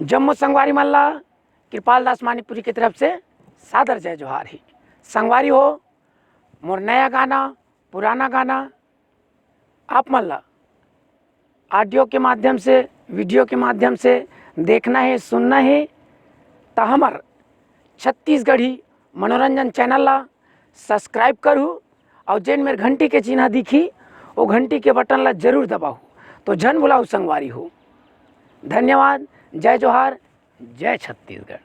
जम्मू संगवारी मल्ला कृपाल दास मानीपुरी की तरफ से सादर जय जोहार ही। संगवारी हो मोर नया गाना पुराना गाना आप मल्ला ऑडियो के माध्यम से वीडियो के माध्यम से देखना है सुनना है तो हमार छत्तीसगढ़ी मनोरंजन चैनल ला सब्सक्राइब करूँ और जेन मेरे घंटी के चिन्ह दिखी वो घंटी के बटन ला जरूर दबाऊ तो जन बुलाऊ संगवारी हो। धन्यवाद। जय जोहार जय छत्तीसगढ़।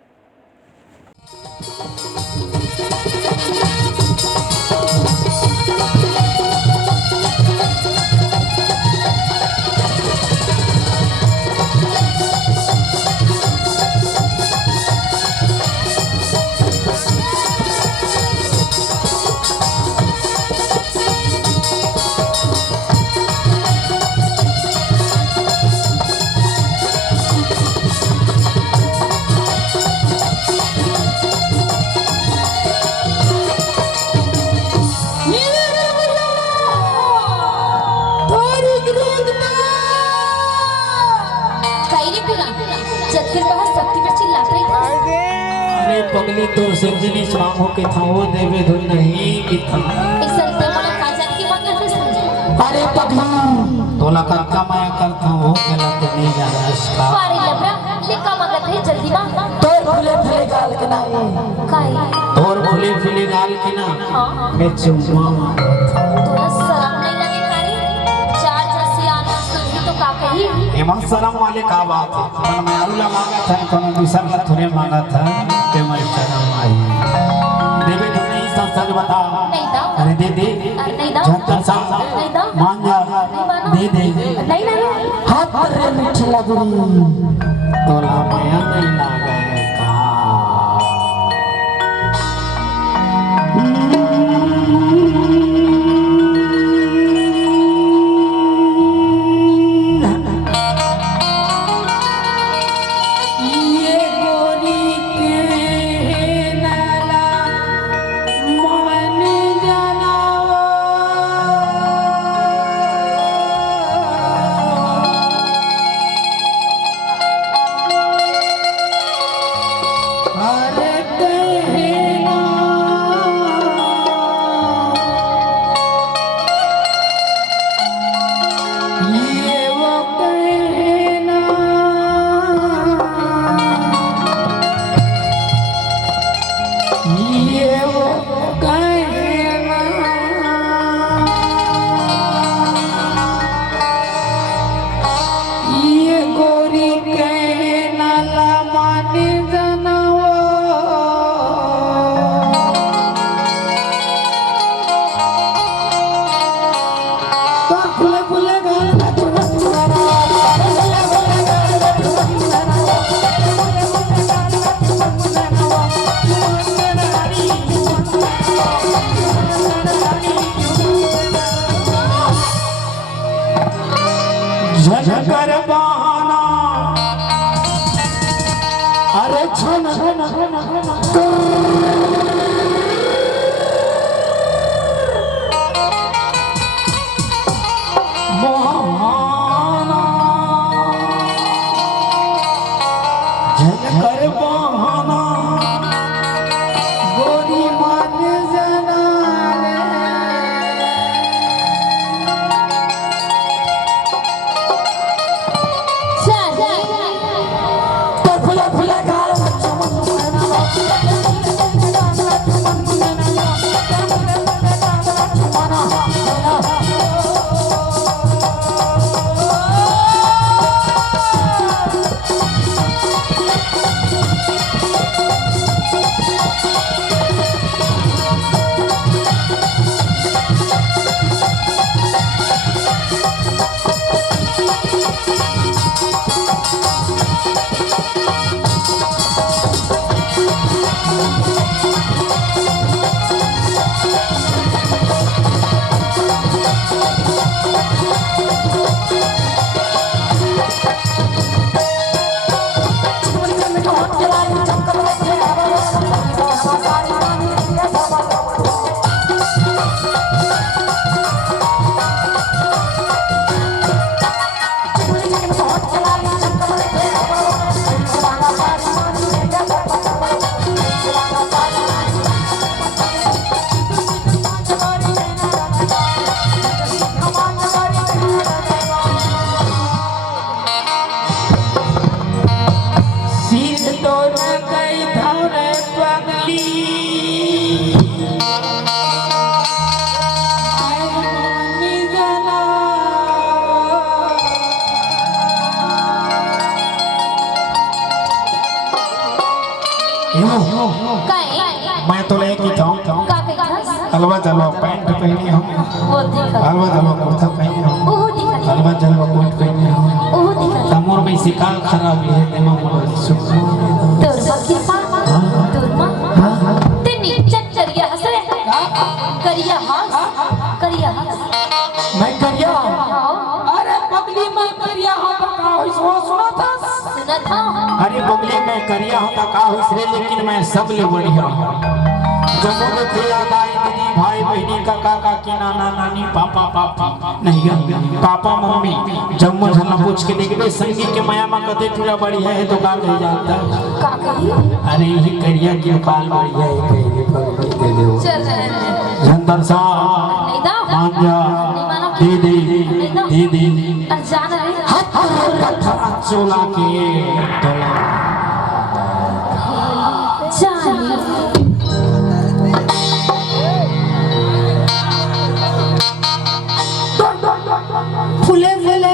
पगली तो संजनी स्वाम हो के था वो देवे धुन नहीं की था अरे पगली तोला का कमाया करता हो केला तो नहीं जा रहा इसका पारी लबरा लेका मगत है जल्दी मां तोर फुले फुले गाल के ना काई तोर फुले फुले गाल के ना मैं चुम्मा तोरा शर्म नहीं लगे कारी चार जैसे आना सुनी तो का कही एमा शर्म वाले का बात है मन में आरुला मांगा था कोनो दूसर का थोड़े मांगा था ते मैं शर्म आई देवे धुन नहीं सच बता नहीं दा अरे दे दे नहीं दा झंकर सा नहीं दा मान जा दे दे नहीं नहीं हाथ रे मिठला गुरी तोला माया नहीं लागे का ये गोरी के नाला मन जनावा अरे कहना ये वो कहना ये वो कहना ये गोरी कहना ला माने जनावा फुले फुले गाना झनकर बहाना अरे छन बहाना झनकर बहाना गोरी मान जना फुला फुला गाल काहे मैं तो लेके जाऊँ का कहत हलवा जलवा पैंट पहनी हूँ, वो दिखत हलवा जलवा कुर्ता पहनी हूँ, ओहो दिखत हलवा जलवा कोट पहनी हूँ। ओहो दिखत तमोर में सिकाल खराब है दिमाग में सुख तोर कृपा तोर मां ते नीचे करिया हंस करिया हंस मैं करिया हाँ अरे बगली में करिया हो तो का होई सो सुना था सुना था अरे बगले में करिया होता का हुई रे, लेकिन मैं सब ले बढ़िया हूँ। जब मुझे खुला दाई दीदी भाई बहनी का काका की नाना नानी पापा पापी नहीं गा पापा मम्मी जब मुझे न पूछ के देखबे संगी के माया में कते टूरा बढ़िया है तो का कह जाता का कही अरे ये करिया की बाल बढ़िया है कह दे दे चल जनतर सा नहीं दा मान जा नहीं मानो दीदी अनजान है हाथ कठरा चोला के तोला जानी फूले फूले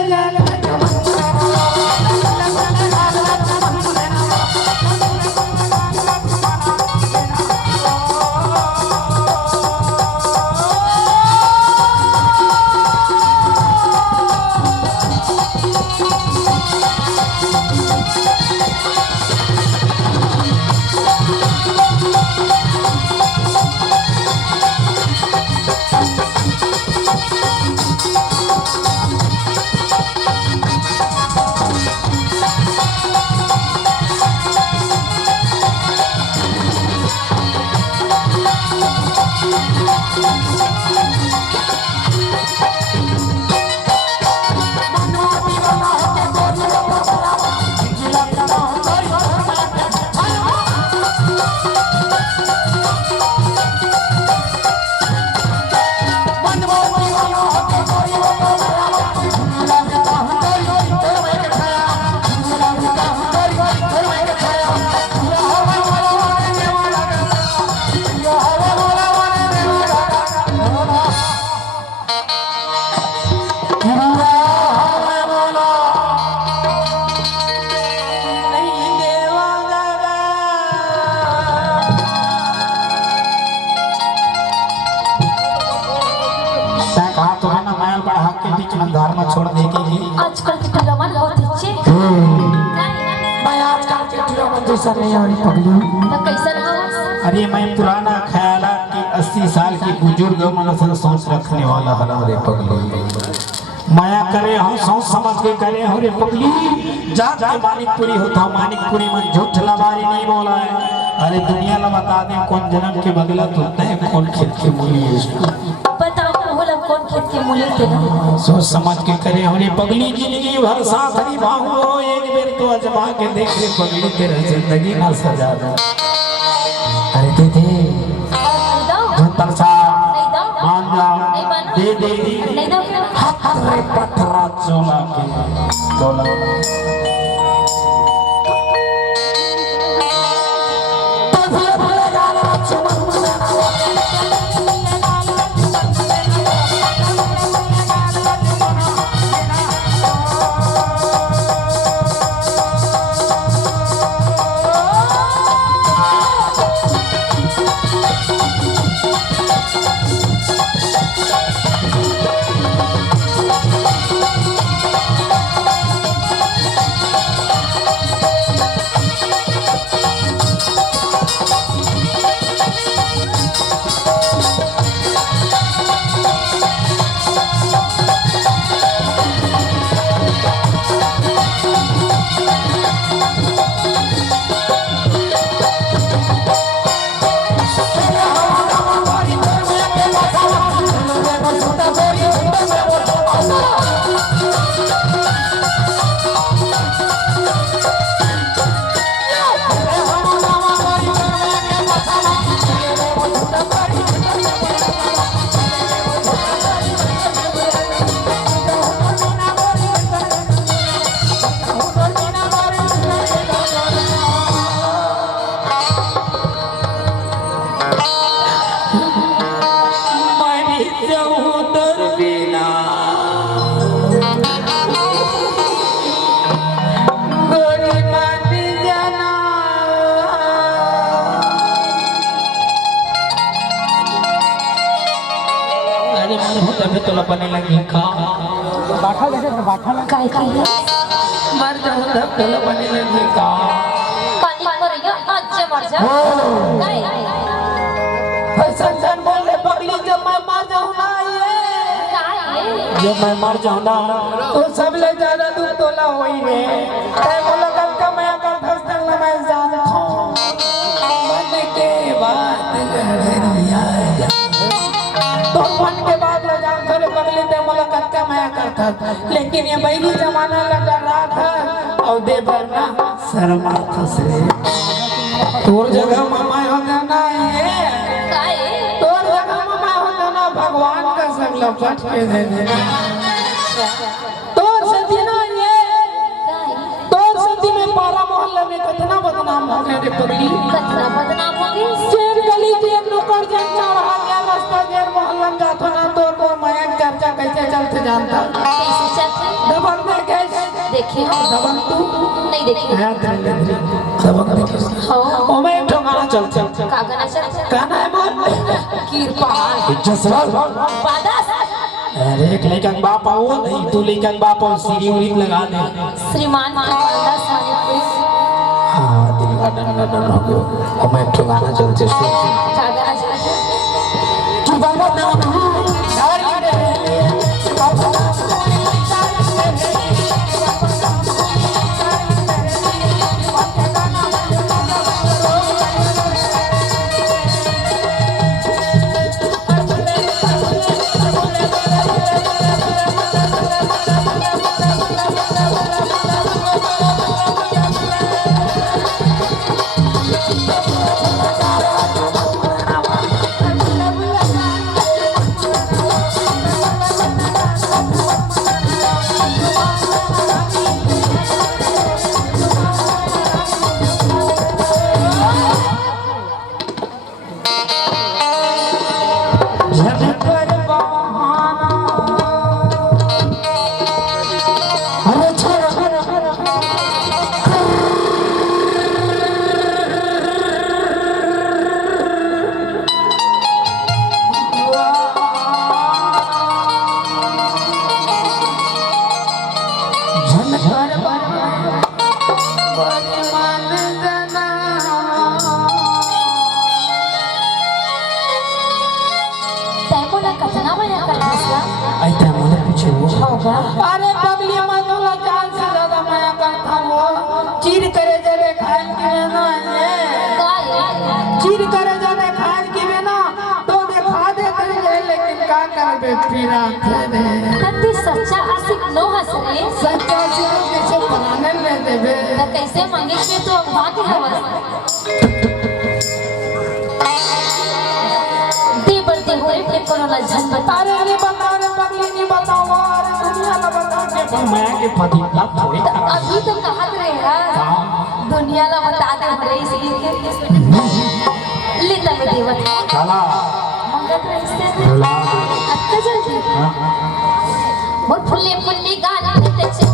धर्म छोड़ देगी आजकल के टुलमन बहुत अच्छे मैं आजकल के टीलों में दूसरा नहीं आ रही पगली तो कैसा रहा अरे मैं पुराना ख्याल की 80 साल की बुजुर्ग मनस सोच रखने वाला हला रे पगली माया करे हम सोच समझ के करे हो रे पगली जात के मानिकपुरी होता मानिकपुरी में झूठ लबारी नहीं बोला है। अरे दुनिया ला बता दे कौन जन्म के बगला होता है कौन खेत के मूली है इसको बताओ बोला कौन खेत के मूल्य देना सोच समझ के करे हमने पगली जिंदगी भर साथ नहीं भागो एक बेर तो अजमा के देख रे पगली तेरे जिंदगी ना सजा दे। अरे दे दे नहीं दो जनतर सा नहीं दो मान जा नहीं मानो दे दे नहीं दो हाथ रे पत्थरा चोला के तोला तोला बने लगी का काय की मर जाऊं तब तोला बने लगी का पानी पर या आज मर जा काय संसन बोले पगली जब मैं मर जाऊं ना ये जब मैं मर जाऊं ना तो सब ले जाना दुख तोला होई रे ते बोला कल का मैं कर फसल ना मैं जान खाऊं मन के बात गड़रिया तो मन के बाद ले जान थोड़े पगली ते मुलाकात का मैं करता लेकिन ये बैरी जमाना लगा रहा था और दे भरना शर्मा से तोर जगह मामा हो जाना ये काय तोर जगह मामा हो जाना भगवान का संग लपट के दे दे तोर सती ना ये काय तोर सती में पारा मोहल्ले में कितना बदनाम हो गया रे पगली कतना बदनाम हो गई शेर गली के नुक्कड़ जन चढ़ा गया रास्ता जेर मोहल्ला में जाता ना तोर को मैं चर्चा कैसे चलते जानता कैसे चलते दबंग दे कैसे देखिए दबंग तू नहीं देखिए दबंग देखे हो ओ मैं ठोकाना चल का गाना चलते गाना है बोल कृपाल इज्जत से बादास अरे एक लेकर बाप आओ नहीं तू लेकर बाप आओ सीढ़ी उड़ी लगा दे श्रीमान कृपालदास मानिकपुरी हाँ दिल का डन हो गया और मैं ठोकाना चलते का गाना चलते तू बाबा ना गाड़ी दे कतना बना कर हंसला ऐसा मुझे पूछे वो होगा अरे पगली मधुला जान से ज्यादा माया करता वो चीर करे जरे खान की ना ये चीर करे जरे खान की ना तो दिखा दे तेरे लेकिन का करबे पीरा थे नती सच्चा आशिक नो हंस रे सच्चा आशिक कैसे बनाने ले देबे न कैसे मंगेश में तो बात है बस दे बढ़ते हुए के कोनो न झन बता अरे अरे बता रे पगली नहीं बताओ अरे दुनिया ला बता के मैं के पति का थोड़ी अभी तो कहत रहे हां दुनिया ला बता दे हमरे इसलिए ले तब देवत चला मंगत रहे से चला अच्छा जल्दी बहुत फुल्ले फुल्ली गाना